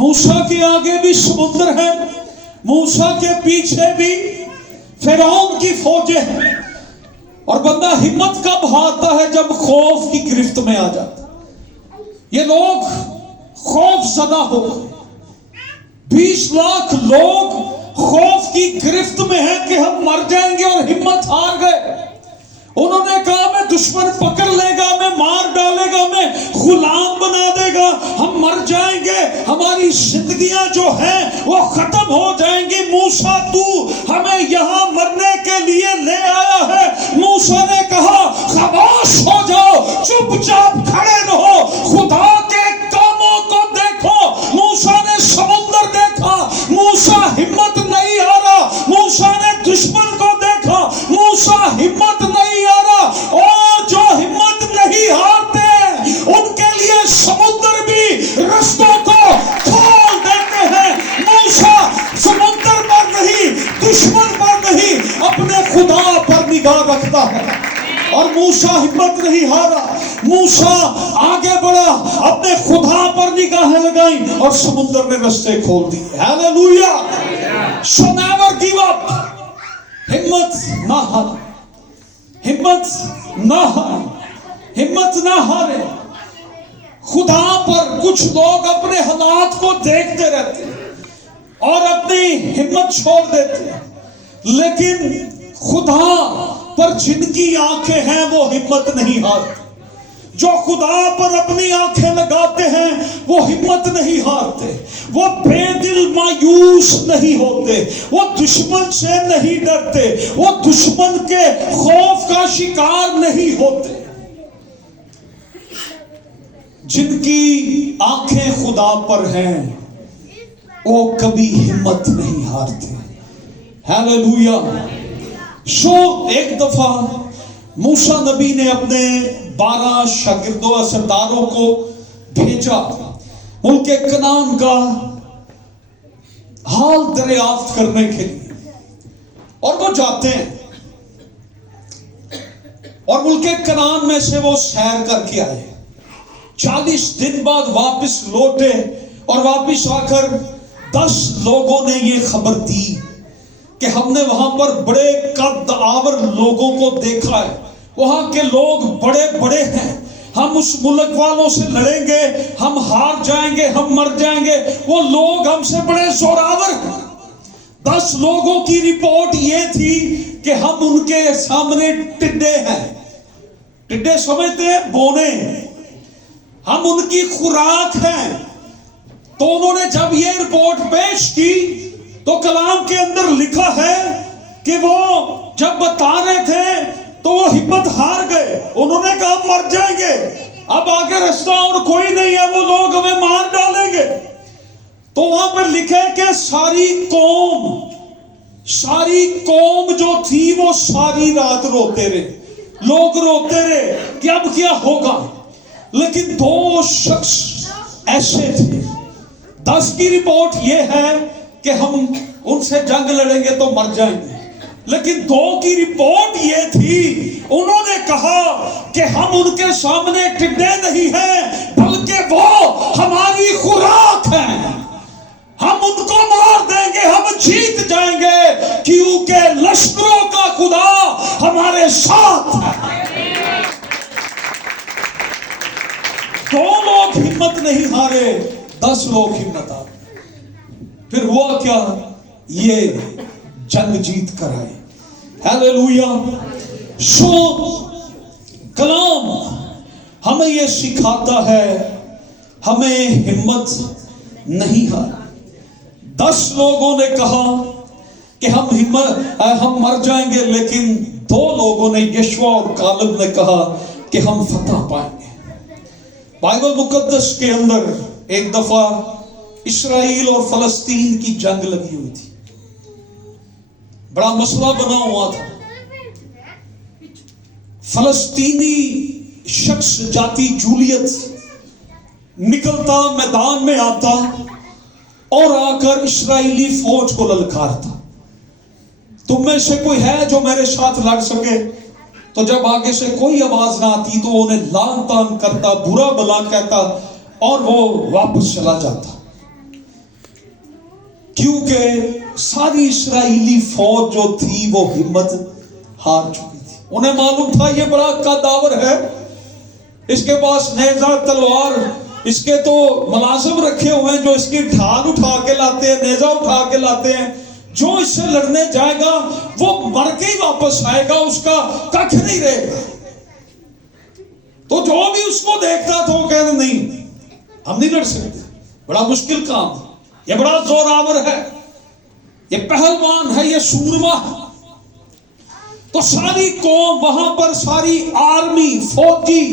मूसा के आगे भी समुद्र है, मूसा के पीछे भी फिरौन की फौजें हैं। और बंदा हिम्मत कब हारता है? जब खौफ की गिरफ्त में आ जाता है। ये लोग खौफ ज़दा हो गए। 20 लाख लोग खौफ की गिरफ्त में हैं कि हम मर जाएंगे और हिम्मत हार गए। उन्होंने कहा मैं दुश्मन पकड़ लेगा, मैं मार डालेगा, मैं गुलाम बना देगा, हम मर जाएंगे, हमारी जिंदगियां जो हैं वो खत्म हो जाएंगी। मूसा तू हमें यहाँ मरने के लिए ले आया है। मूसा ने कहा खामोश हो जाओ, चुपचाप खड़े रहो, खुदा के कामों को देखो। मूसा ने समुद्र देखा, मूसा हिम्मत नहीं हारा। मूसा ने दुश्मन को देखा, मूसा हिम्मत नहीं हारा। और जो हिम्मत नहीं हारते उनके लिए समुद्र भी रस्तों को खोल देते हैं। मूसा समुद्र पर नहीं, दुश्मन पर नहीं, अपने खुदा पर निगाह रखता है। और मूसा हिम्मत नहीं हारा, मूसा आगे बढ़ा, अपने खुदा पर निगाहें लगाई और समुद्र ने रास्ते खोल दिए। Hallelujah. So never give up. हिम्मत ना हारे, हिम्मत ना हारे, हिम्मत ना हारे। खुदा पर कुछ लोग अपने हालात को देखते रहते हैं और अपनी हिम्मत छोड़ देते हैं, लेकिन खुदा पर जिनकी आंखें हैं वो हिम्मत नहीं हारते। जो खुदा पर अपनी आंखें लगाते हैं वो हिम्मत नहीं हारते, वो बेदिल मायूस नहीं होते, वो दुश्मन से नहीं डरते, वो दुश्मन के खौफ का शिकार नहीं होते। जिनकी आंखें खुदा पर हैं वो कभी हिम्मत नहीं हारते। हालेलुया। सो एक दफा मूसा नबी ने अपने 12 शागिर्दों सरदारों को भेजा मुल्क कनान का हाल दरियाफ्त करने के लिए। और वो जाते हैं और मुल्क कनान में से वो सैर करके आए। 40 दिन बाद वापस लौटे और वापस आकर 10 लोगों ने ये खबर दी कि हमने वहां पर बड़े कद आवर लोगों को देखा है, वहां के लोग बड़े बड़े हैं, हम उस मुल्क वालों से लड़ेंगे, हम हार जाएंगे, हम मर जाएंगे, वो लोग हमसे बड़े जोरावर हैं। 10 लोगों की रिपोर्ट ये थी कि हम उनके सामने टिड्डे हैं। टिड्डे समझते हैं? बोने। हम उनकी खुराक हैं। तो उन्होंने जब ये रिपोर्ट पेश की तो कलाम के अंदर लिखा है कि वो जब बता रहे थे तो वो हिम्मत हार गए। उन्होंने कहा मर जाएंगे, अब आगे रास्ता और कोई नहीं है, वो लोग हमें मार डालेंगे। तो वहां पर लिखे कि सारी कौम जो थी वो सारी रात रोते रहे, लोग रोते रहे कि अब क्या होगा। लेकिन 2 शख्स ऐसे थे, 10 की रिपोर्ट ये है कि हम उनसे जंग लड़ेंगे तो मर जाएंगे, लेकिन 2 की रिपोर्ट ये थी, उन्होंने कहा कि हम उनके सामने टिड्डे नहीं हैं बल्कि वो हमारी खुराक हैं, हम उनको मार देंगे, हम जीत जाएंगे क्योंकि लश्करों का खुदा हमारे साथ है। 2 लोग हिम्मत नहीं हारे, 10 लोग हिम्मत हारे। फिर हुआ क्या? ये जंग जीत कर आए। हालेलुया। सो कलाम हमें ये सिखाता है हमें हिम्मत नहीं हार। 10 लोगों ने कहा कि हम मर जाएंगे, लेकिन 2 लोगों ने, यशवा और कालेब ने कहा कि हम फतह पाएंगे। बाइबल मुकद्दस के अंदर एक दफा इसराइल और फलस्तीन की जंग लगी हुई थी, बड़ा मसला बना हुआ था। फलस्तीनी शख्स जाति जूलियत निकलता, मैदान में आता और आकर इसराइली फौज को ललकारता, तुम में से कोई है जो मेरे साथ लड़ सके? तो जब आगे से कोई आवाज ना आती तो उन्हें लान तान करता, बुरा भला कहता और वो वापस चला जाता। क्योंकि सारी इस्राएली फौज जो थी वो हिम्मत हार चुकी थी। उन्हें मालूम था ये बड़ा कद्दावर है, इसके पास नेजा तलवार, इसके तो मुलाजिम रखे हुए हैं जो इसकी ढाल उठा के लाते हैं, नेजा उठा के लाते हैं। जो इससे लड़ने जाएगा वो मर के ही वापस आएगा, उसका कख नहीं रहेगा। तो जो भी उसको देखता था वो कहता नहीं हम नहीं लड़ सकते, बड़ा मुश्किल काम, ये बड़ा जोरावर है, ये पहलवान है, ये सूरमा है। तो सारी कौम वहां पर, सारी आर्मी, फौजी,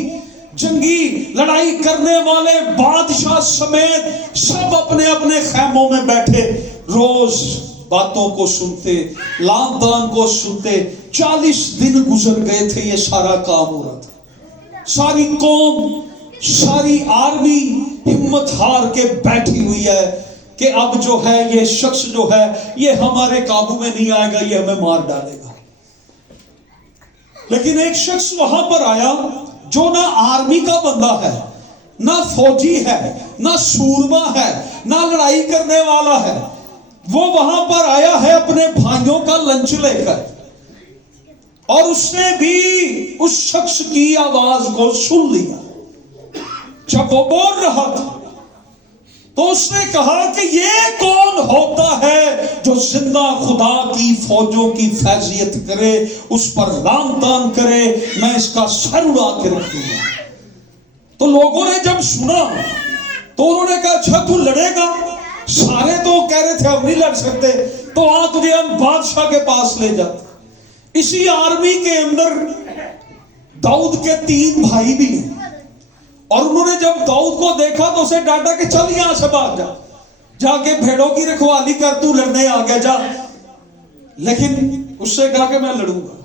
जंगी लड़ाई करने वाले बादशाह समेत सब अपने अपने खैमों में बैठे रोज बातों को सुनते, लान तान को सुनते। 40 दिन गुजर गए थे, ये सारा काम हो रहा था। सारी कौम, सारी आर्मी हिम्मत हार के बैठी हुई है कि अब जो है ये शख्स जो है ये हमारे काबू में नहीं आएगा, ये हमें मार डालेगा। लेकिन एक शख्स वहां पर आया जो ना आर्मी का बंदा है, ना फौजी है, ना सूरमा है, ना लड़ाई करने वाला है। वो वहां पर आया है अपने भाइयों का लंच लेकर, और उसने भी उस शख्स की आवाज को सुन लिया। जब वो बोल रहा था तो उसने कहा कि ये कौन होता है जो जिंदा खुदा की फौजों की फैजियत करे, उस पर लान तान करे, मैं इसका सर उड़ा के रख दूंगा। तो लोगों ने जब सुना तो उन्होंने कहा अच्छा तू लड़ेगा? सारे तो कह रहे थे हम नहीं लड़ सकते, तो आ तुझे हम बादशाह के पास ले जाते। इसी आर्मी के अंदर दाऊद के 3 भाई भी हैं, और उन्होंने जब दाऊद को देखा तो उसे डांटा कि चल यहां से बाहर जा, जाके भेड़ों की रखवाली कर, तू लड़ने आ गया जा। लेकिन उससे कहा कि मैं लड़ूंगा।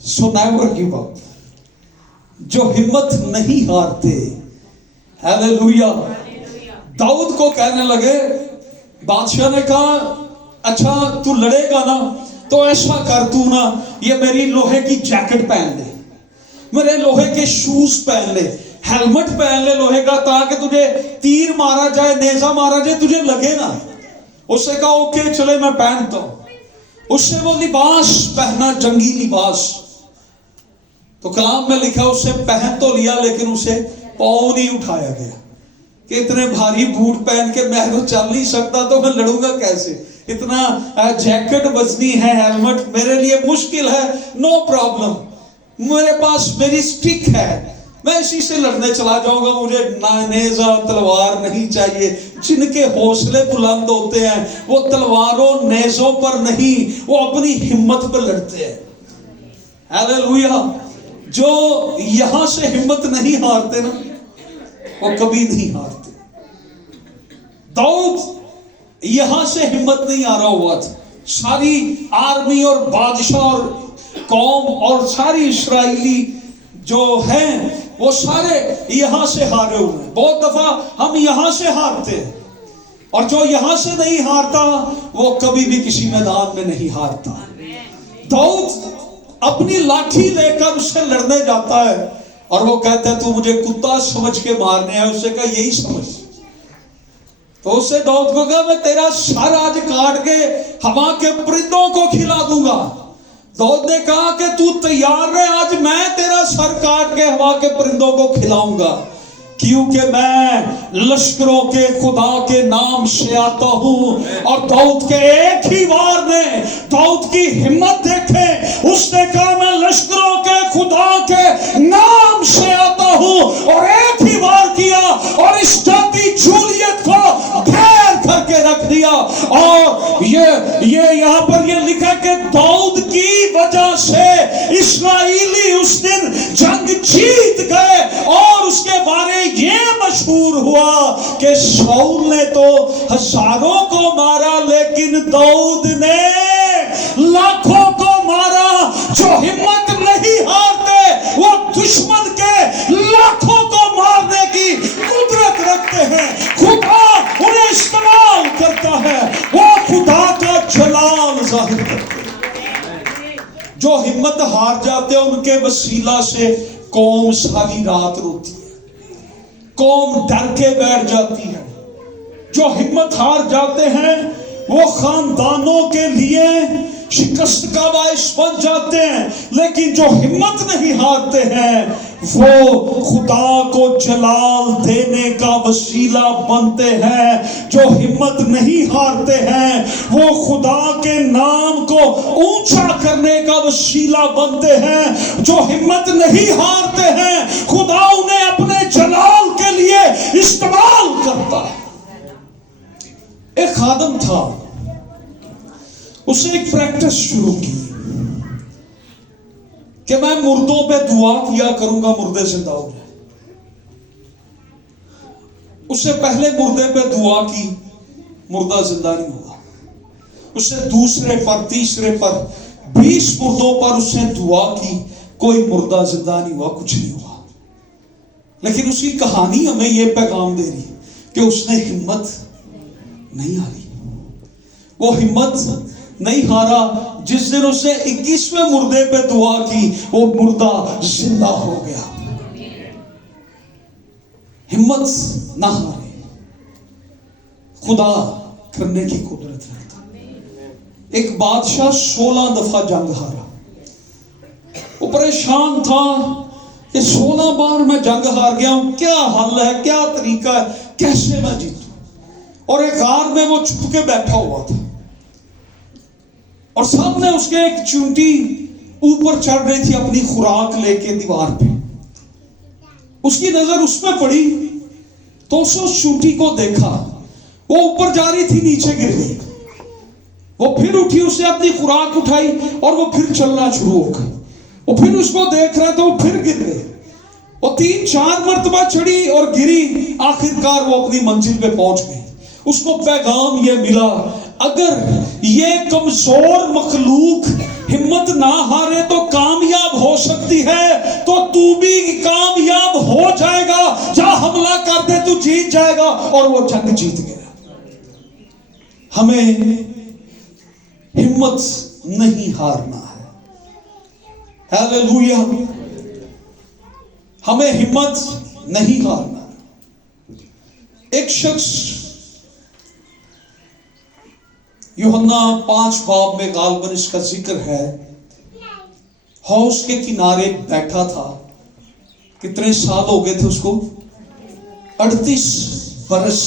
सो नेवर गिव अप, जो हिम्मत नहीं हारते। हालेलुया। दाऊद को कहने लगे, बादशाह ने कहा अच्छा तू लड़ेगा ना तो ऐसा कर, तू ना ये मेरी लोहे की जैकेट पहन ले, मेरे लोहे के शूज पहन ले, हेलमेट पहन ले लोहे का, ताकि तुझे तीर मारा जाए, नेजा मारा जाए तुझे लगे ना। उससे कहा ओके चले मैं पहनता हूं। उससे वो लिबास पहना, जंगी लिबास। तो कलाम में लिखा उससे पहन तो लिया लेकिन उसे पांव नहीं उठाया गया कि इतने भारी बूट पहन के मैं तो चल नहीं सकता, तो मैं लड़ूंगा कैसे? इतना जैकेट वजनी है, हेलमेट मेरे लिए मुश्किल है। नो प्रॉब्लम, मेरे पास मेरी स्टिक है, मैं इसी से लड़ने चला जाऊंगा, मुझे नेजा तलवार नहीं चाहिए। जिनके हौसले बुलंद होते हैं वो तलवारों नेजों पर नहीं, वो अपनी हिम्मत पर लड़ते हैं। हालेलुया। जो यहां से हिम्मत नहीं हारते ना वो कभी नहीं हारते। दाऊद यहां से हिम्मत नहीं हारा हुआ था, सारी आर्मी और बादशाह और कौम और सारी इस्राएली जो हैं वो सारे यहां से हारे हुए हैं। बहुत दफा हम यहां से हारते हैं, और जो यहां से नहीं हारता वो कभी भी किसी मैदान में नहीं हारता। दाऊद अपनी लाठी लेकर उससे लड़ने जाता है, और वो कहता है तू मुझे कुत्ता समझ के मारने है। उससे कहा यही समझ। तो उससे दाऊद को कहा मैं तेरा सर आज काट के हवा के परिंदों को खिला दूंगा। दाऊद ने कहा कि तू तैयार रहे, आज मैं तेरा सर काट के हवा के परिंदों को खिलाऊंगा, क्योंकि मैं लश्करों के खुदा के नाम से आता हूं। और दाऊद के एक ही वार ने दाऊद की हिम्मत देखे। उसने कहा मैं लश्करों के खुदा के नाम से आता हूं, और एक ही वार किया और इस जाति जूलियत को घेर करके रख दिया। और ये यहां पर ये लिखा कि दाऊद की वजह से इस्राएली उस दिन जंग जीत गए, और उसके बारे ये मशहूर हुआ कि शाऊल ने तो हजारों को मारा लेकिन दाऊद ने लाखों को मारा। जो हिम्मत नहीं हारते वो दुश्मन के लाखों को मारने की कुदरत रखते हैं। खुदा उन्हें इस्तेमाल करता है, वो खुदा का जलाल जाहिर करते हैं। जो हिम्मत हार जाते हैं उनके वसीला से कौम सारी रात रोती है, कौम डर के बैठ जाती है। जो हिम्मत हार जाते हैं वो खानदानों के लिए शिकस्त का बाइस बन जाते हैं, लेकिन जो हिम्मत नहीं हारते हैं वो खुदा को जलाल देने का वसीला बनते हैं। जो हिम्मत नहीं हारते हैं वो खुदा के नाम को ऊंचा करने का वसीला बनते हैं। जो हिम्मत नहीं हारते हैं खुदा उन्हें अपने जलाल के लिए इस्तेमाल करता है। एक खादम था, उसने एक प्रैक्टिस शुरू की कि मैं मुर्दों पे दुआ किया करूंगा, मुर्दे जिंदा हो जाए। उससे पहले मुर्दे पे दुआ की, मुर्दा जिंदा नहीं हुआ। उससे दूसरे पर, तीसरे पर, 20 मुर्दों पर उसने दुआ की, कोई मुर्दा जिंदा नहीं हुआ, कुछ नहीं हुआ। लेकिन उसकी कहानी हमें यह पैगाम दे रही कि उसने हिम्मत नहीं हारी। वो हिम्मत नहीं हारा। जिस दिन उसने 21वें मुर्दे पे दुआ की वो मुर्दा जिंदा हो गया। हिम्मत ना हारे, खुदा करने की कुदरत रखता। एक बादशाह 16 दफा जंग हारा। वो परेशान था कि 16 बार मैं जंग हार गया हूं, क्या हल है, क्या तरीका है, कैसे मैं जीतूं। और एक गार में वो छुप के बैठा हुआ था और सामने उसके एक चूंटी ऊपर चढ़ रही थी अपनी खुराक लेके दीवार पे। उसकी नजर उस पर पड़ी तो उसने उस चूंटी को देखा, वो ऊपर जा रही थी, नीचे गिर गई। वो फिर उठी, उसने अपनी खुराक उठाई और वो फिर चलना शुरू हो गई। वो फिर उसको देख रहा तो वो फिर गिर गई। वो 3-4 मरतबा चढ़ी और गिरी, आखिरकार वो अपनी मंजिल पे पहुंच गई। उसको पैगाम ये मिला, अगर ये कमजोर मखलूक हिम्मत ना हारे तो कामयाब हो सकती है, तो तू भी कामयाब हो जाएगा। जा हमला कर दे, तू जीत जाएगा। और वो जंग जीत गया। हमें हिम्मत नहीं हारना है। हालेलुया। हमें हिम्मत नहीं हारना। एक शख्स यूहन्ना 5 बाब में गालबन इसका जिक्र है, हौज के किनारे बैठा था। कितने साल हो गए थे उसको? 38 बरस।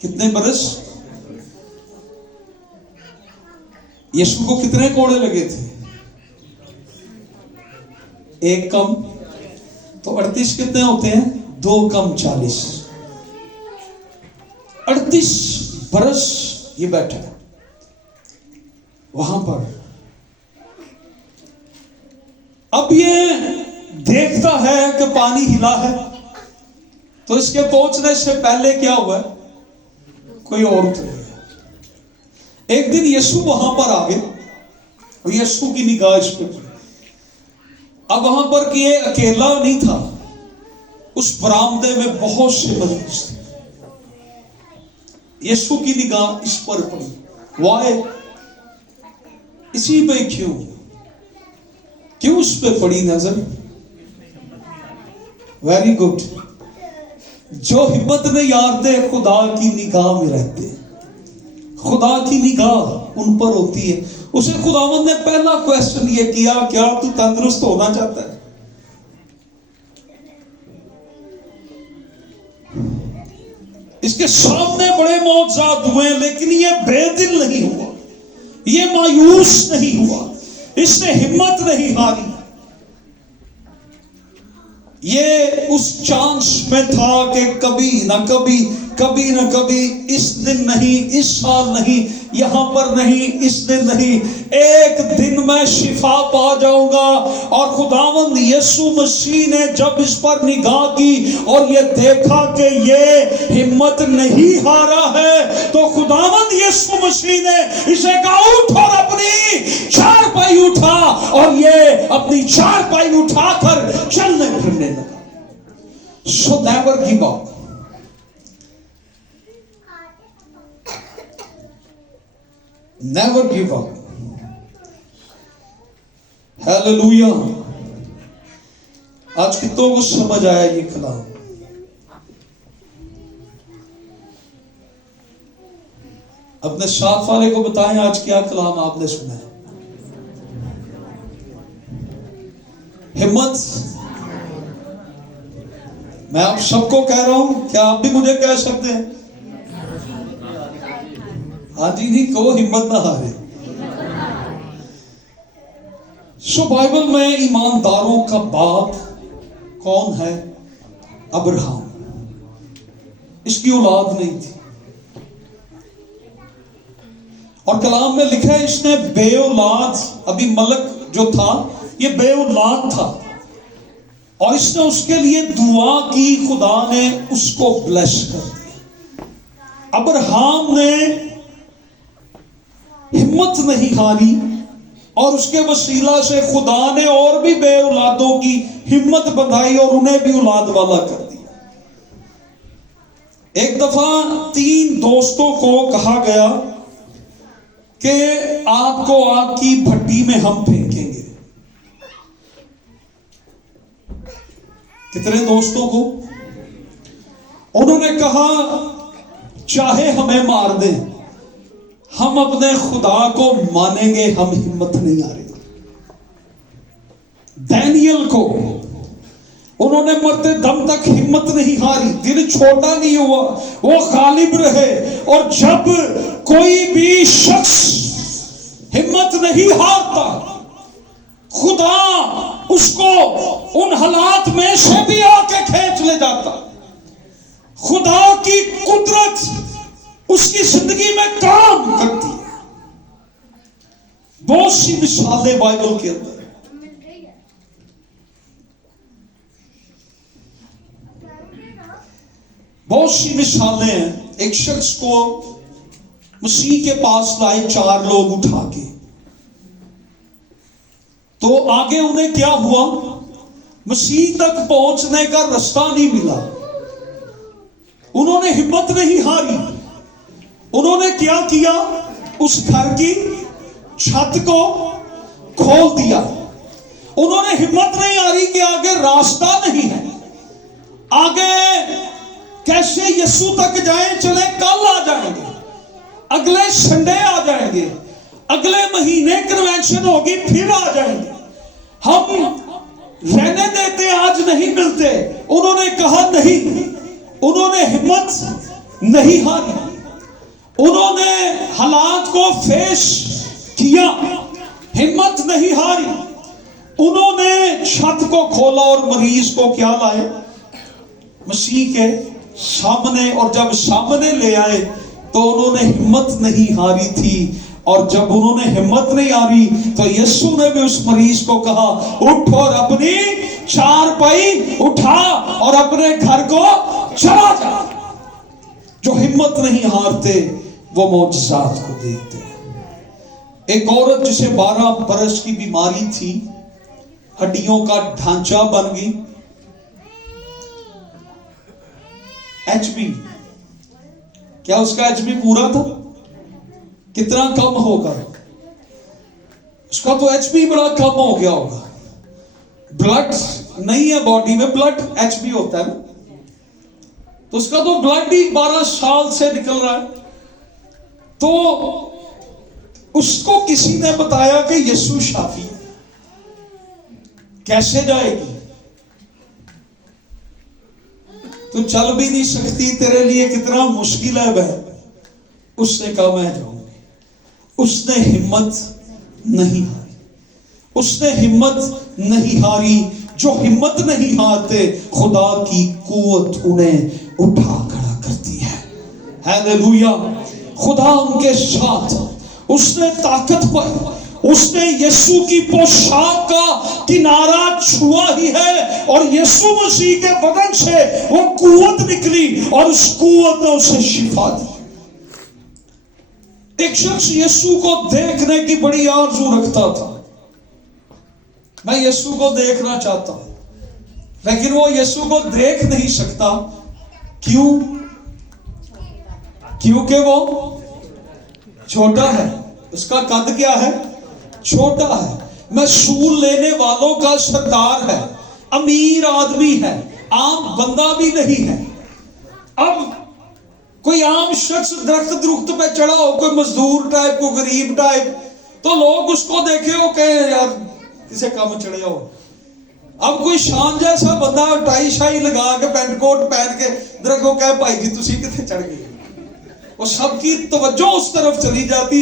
कितने बरस? यीशु को कितने कोड़े लगे थे? एक कम तो 38 कितने होते हैं? 2 कम 40। 38 बरस ये बैठा है वहां पर। अब ये देखता है कि पानी हिला है, तो इसके पहुंचने से पहले क्या हुआ? कोई और उतर गया। एक दिन यीशु वहां पर आ गए और यीशु की निगाह इस पर। अब वहां पर कि ये अकेला नहीं था, उस बरामदे में बहुत से मरीज थे। यीशु की निगाह इस पर पड़ी। वाय इसी पे क्यों उस पे पड़ी नजर? Very good. जो हिम्मत नहीं हारते खुदा की निगाह में रहते, खुदा की निगाह उन पर होती है। उसे खुदावंद ने पहला क्वेश्चन ये किया, क्या तू तंदुरुस्त होना चाहता है? इसके सामने बड़े मौजूद हुए, लेकिन ये बेदिल नहीं हुआ, ये मायूस नहीं हुआ, इसने हिम्मत नहीं हारी। ये उस चांस में था कि कभी ना कभी इस दिन नहीं, इस साल नहीं, यहां पर नहीं, इस दिन नहीं, एक दिन मैं शिफा पा जाऊंगा। और खुदावंद यीशु मसीह ने जब इस पर निगाह की और ये देखा कि ये हिम्मत नहीं हारा है, तो खुदावंद यीशु मसीह ने इसे कहा उठ और अपनी चारपाई उठा, और ये अपनी चारपाई उठाकर चलने फिरने लगा। So never give up. Never give up. Hallelujah. आज कितनों को समझ आया ये कलाम? اپنے ساتھ والے کو بتائیں آج کیا کلام آپ نے سنا ہے. ہمت. میں آپ سب کو کہہ رہا ہوں, کیا آپ بھی مجھے کہہ سکتے ہیں؟ ہاں جی جی, کو ہمت نہ ہارے. بائبل میں ایمانداروں کا باپ کون ہے؟ ابراہم. اس کی اولاد نہیں تھی, اور کلام میں لکھا ہے اس نے بے اولاد, ابھی ملک جو تھا یہ بے اولاد تھا, اور اس نے اس کے لیے دعا کی, خدا نے اس کو بلیس کر دیا. ابراہم نے ہمت نہیں ہاری, اور اس کے وسیلہ سے خدا نے اور بھی بے اولادوں کی ہمت بندھائی اور انہیں بھی اولاد والا کر دیا. ایک دفعہ 3 دوستوں کو کہا گیا کہ آپ کو آگ کی بھٹی میں ہم پھینکیں گے. کتنے دوستوں کو؟ انہوں نے کہا چاہے ہمیں مار دیں, ہم اپنے خدا کو مانیں گے, ہم ہمت نہیں ہاریں گے. دانیل کو انہوں نے مرتے دم تک ہمت نہیں ہاری, دل چھوٹا نہیں ہوا, وہ غالب رہے. اور جب کوئی بھی شخص ہمت نہیں ہارتا, خدا اس کو ان حالات میں سے بھی آ کے کھینچ لے جاتا. خدا کی قدرت اس کی زندگی میں کام کرتی ہے. بہت سی مثالیں بائبل کے اندر. بہت سی مثالیں ہیں. ایک شخص کو مسیح کے پاس لائے 4 لوگ اٹھا کے, تو آگے انہیں کیا ہوا؟ مسیح تک پہنچنے کا رستہ نہیں ملا. انہوں نے ہمت نہیں ہاری. انہوں نے کیا کیا؟ اس گھر کی چھت کو کھول دیا. انہوں نے ہمت نہیں ہاری کہ آگے راستہ نہیں ہے, آگے کیسے یسوع تک جائیں. چلے کل آ جائیں گے, اگلے سنڈے آ جائیں گے, اگلے مہینے کنونشن ہوگی پھر آ جائیں گے, ہم رہنے دیتے آج نہیں ملتے. انہوں نے کہا نہیں. انہوں نے ہمت نہیں ہاری. انہوں نے حالات کو فیس کیا, ہمت نہیں ہاری. انہوں نے چھت کو کھولا اور مریض کو کیا لائے؟ مسیح کے سامنے. اور جب سامنے لے آئے تو انہوں نے ہمت نہیں ہاری تھی. اور جب انہوں نے ہمت نہیں ہاری تو یسوع نے بھی اس مریض کو کہا اٹھ اور اپنی چارپائی اٹھا اور اپنے گھر کو چلا جا. جو ہمت نہیں ہارتے وہ معجزات کو دیکھتے ہیں. ایک عورت جسے 12 برس کی بیماری تھی, ہڈیوں کا ڈھانچہ بن گئی, ایچ بی. کیا اس کا ایچ بی پورا تھا؟ کتنا کم ہوگا اس کا؟ تو ایچ بی بڑا کم ہو گیا ہوگا. بلڈ نہیں ہے باڈی میں, بلڈ ایچ بی ہوتا ہے نا, تو اس کا تو بلڈ ہی 12 سال سے نکل رہا ہے. تو اس کو کسی نے بتایا کہ یسوع شافی ہے. کیسے جائے گی؟ تو چل بھی نہیں سکتی, تیرے لیے کتنا مشکل ہے بہن. اس نے کہا میں جاؤں گی. اس نے ہمت نہیں ہاری. اس نے ہمت نہیں ہاری. جو ہمت نہیں ہارتے خدا کی قوت انہیں اٹھا کھڑا کرتی ہے. ہیلیلویا. خدا ان کے ساتھ. اس نے طاقت پائی. اس نے یسوع کی پوشاک کا کنارہ چھوا ہی ہے, اور یسوع مسیح کے بدن سے وہ قوت نکلی اور اس قوت نے اسے شفا دی. ایک شخص یسوع کو دیکھنے کی بڑی آرزو رکھتا تھا. میں یسوع کو دیکھنا چاہتا ہوں, لیکن وہ یسوع کو دیکھ نہیں سکتا. کیوں؟ کیونکہ وہ چھوٹا ہے. اس کا قد کیا ہے؟ چھوٹا ہے. محصول لینے والوں کا سردار ہے, امیر آدمی ہے, عام بندہ بھی نہیں ہے. اب कोई आम शख्स दरख्त पे चढ़ा हो, कोई मजदूर टाइप, कोई गरीब टाइप, तो लोग उसको देखे हो कहे यार किसे काम चढ़े हो। अब कोई शान जैसा बंदा टाई शाई लगा के पैंट कोट पहन के दरख्त को कहे भाई जी तुसी किथे चढ़ गए, वो सबकी तवज्जो उस तरफ चली जाती।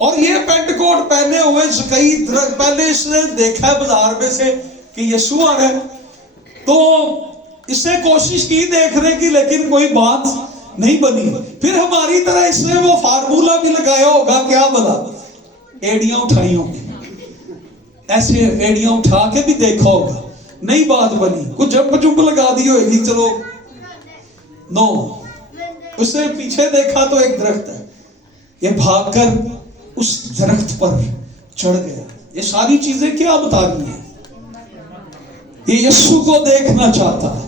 और ये पेंट कोट पहने हुए कई पहले इसने देखा है बाजार में से कि यीशु आ रहा है, तो इसने कोशिश की देखने की, लेकिन कोई बात नहीं बनी। फिर हमारी तरह इसने वो फार्मूला भी लगाया होगा, क्या बता, एड़ियां उठाई होंगी, ऐसे एड़ियां उठा के भी देखा होगा, नहीं बात बनी, कुछ जंप जुंप लगा दी होगी, चलो नो। उसने पीछे देखा तो एक दरख्त है, ये भागकर उस दरख्त पर चढ़ गया। ये सारी चीजें क्या बता रही हैं? ये यीशु को देखना चाहता है,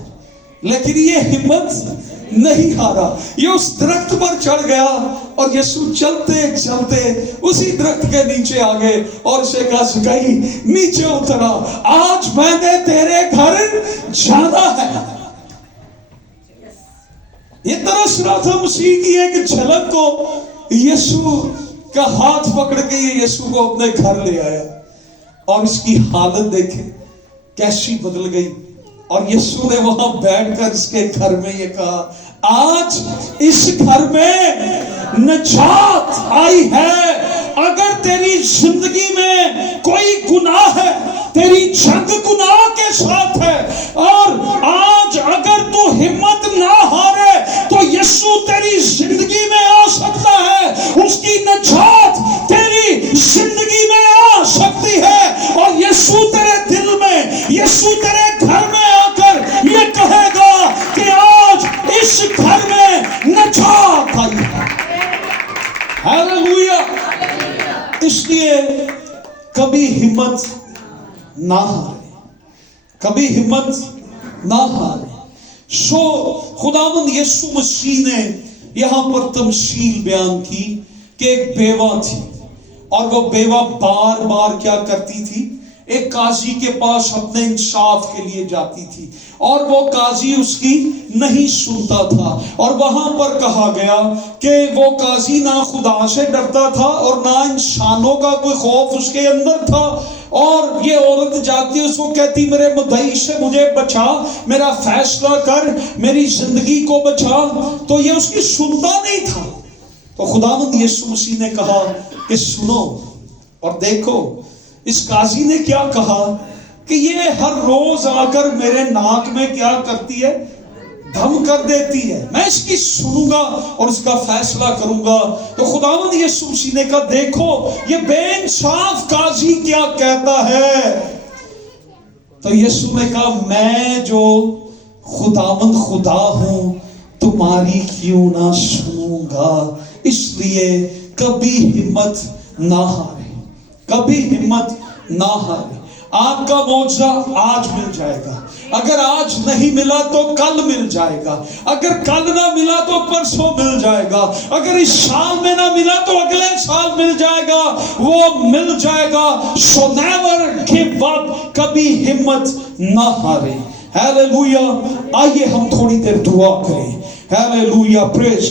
लेकिन ये हिम्मत नहीं हारा, ये उस दरख्त पर चढ़ गया और यीशु चलते चलते उसी दरख्त के नीचे आ गए और उसे कहा सुकाई नीचे उतरा, आज मैंने तेरे घर जाना है। ये तरस रहा था मसीह की एक झलक को, यीशु का हाथ पकड़ के ये यीशु को अपने घर ले आया और इसकी हालत देखे कैसी बदल गई। और यीशु ने वहां बैठकर इसके घर में ये कहा, आज इस घर में निजात आई है। अगर तेरी जिंदगी में कोई गुनाह है, तेरी जंग गुनाह के साथ है, और आज अगर तू हिम्मत ना हारे तो यीशु तेरी जिंदगी में आ सकता है, उसकी निजात तेरी जिंदगी में आ सकती है। और यीशु तेरे दिल में, यीशु तेरे घर में आकर ये कहेगा कि आज इस घर में निजात आई है। हालेलुया। इसलिए कभी हिम्मत ना हारे, कभी हिम्मत ना हारे। सो खुदावंद यीशु मसीह ने यहां पर तमसील बयान की कि एक बेवा थी, और वो बेवा बार बार क्या करती थी, एक काजी के पास अपने इंसाफ के लिए जाती थी, और वो काजी उसकी नहीं सुनता था। और वहां पर कहा गया कि वो काजी ना खुदा से डरता था और ना इंसानों का कोई खौफ उसके अंदर था। और ये औरत जाती, उसको कहती मेरे मुद्दई से मुझे बचा, मेरा फैसला कर, मेरी जिंदगी को बचा, तो ये उसकी सुनता नहीं था। तो खुदावंद यीशु मसीह ने कहा कि सुनो और देखो। इस काजी ने क्या कहा कि ये हर रोज आकर मेरे नाक में क्या करती है, धम कर देती है, मैं इसकी सुनूंगा और इसका फैसला करूंगा। तो खुदावंद यीशु मसीह ने कहा देखो ये बेइंसाफ काजी क्या कहता है। तो यीशु ने कहा मैं जो खुदावंद खुदा हूं तुम्हारी क्यों ना सुनूंगा। इसलिए कभी हिम्मत ना हारे, कभी हिम्मत ना हारे। आपका मौजा आज मिल जाएगा, अगर आज नहीं मिला तो कल मिल जाएगा, अगर कल ना मिला तो परसों मिल जाएगा, अगर इस साल में ना मिला तो अगले साल मिल जाएगा, वो मिल जाएगा। सो नेवर गिव अप, कभी हिम्मत ना हारे। हालेलुया। आइए हम थोड़ी देर दुआ करें। Hallelujah, praise